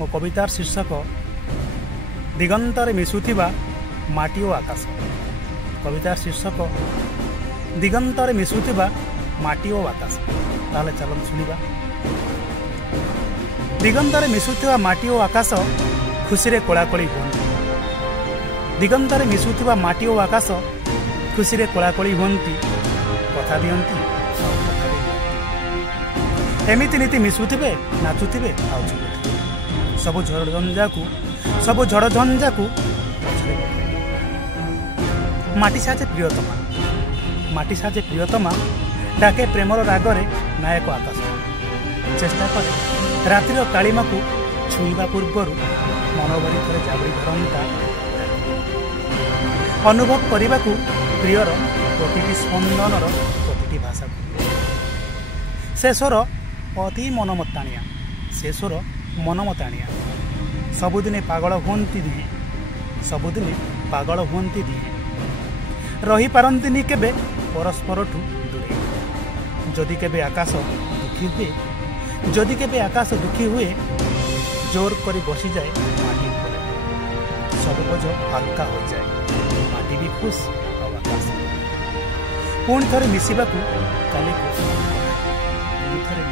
मो कवितार शीर्षक दिगंतरे मिशुथिबा माटी और आकाश। कवितार शीर्षक दिगंतरे मिशुथिबा माटी और आकाश। ताले चलन सुनिबा। दिगंतरे मिशुथिबा माटी और आकाश खुशी रे कोलाकोली हुअन्ति। दिगंतरे मिशुथिबा माटी और आकाश खुशी रे कोलाकोली हुअन्ति। कथा दियन्ति एमिति नीति मिशुथिबे नाचुथिबे आउथिबे सबु झड़ झंझा को माटी साजे प्रियतमा। माटी साजे प्रियतमा डाके प्रेमर रागरे नायक आकाश। चेष्टा करे रातिर कालीमा को छुईबा पूर्वर मनोभरी थरे जाबड़ी धरंता अनुभव करने को प्रियर प्रतिटी स्पंदनर प्रतिटी भाषा से स्वर अति मनमताणिया। से स्वर मनमताणिया। सबुदिने पागल हुअन्ति दिए। सबुदिने पागल हुअन्ति दिए। रही पारंतिनी केबे परस्पर ठू दूरे। जदि केबे आकाश दुखी हुए जदि केबे आकाश दुखी हुए जोर करी बसी जाए माटी पर। सब बोझ हल्का हो जाए। माटी भी खुश और आकाश पुणी थरे मिसिबाकू काली पुणी थरे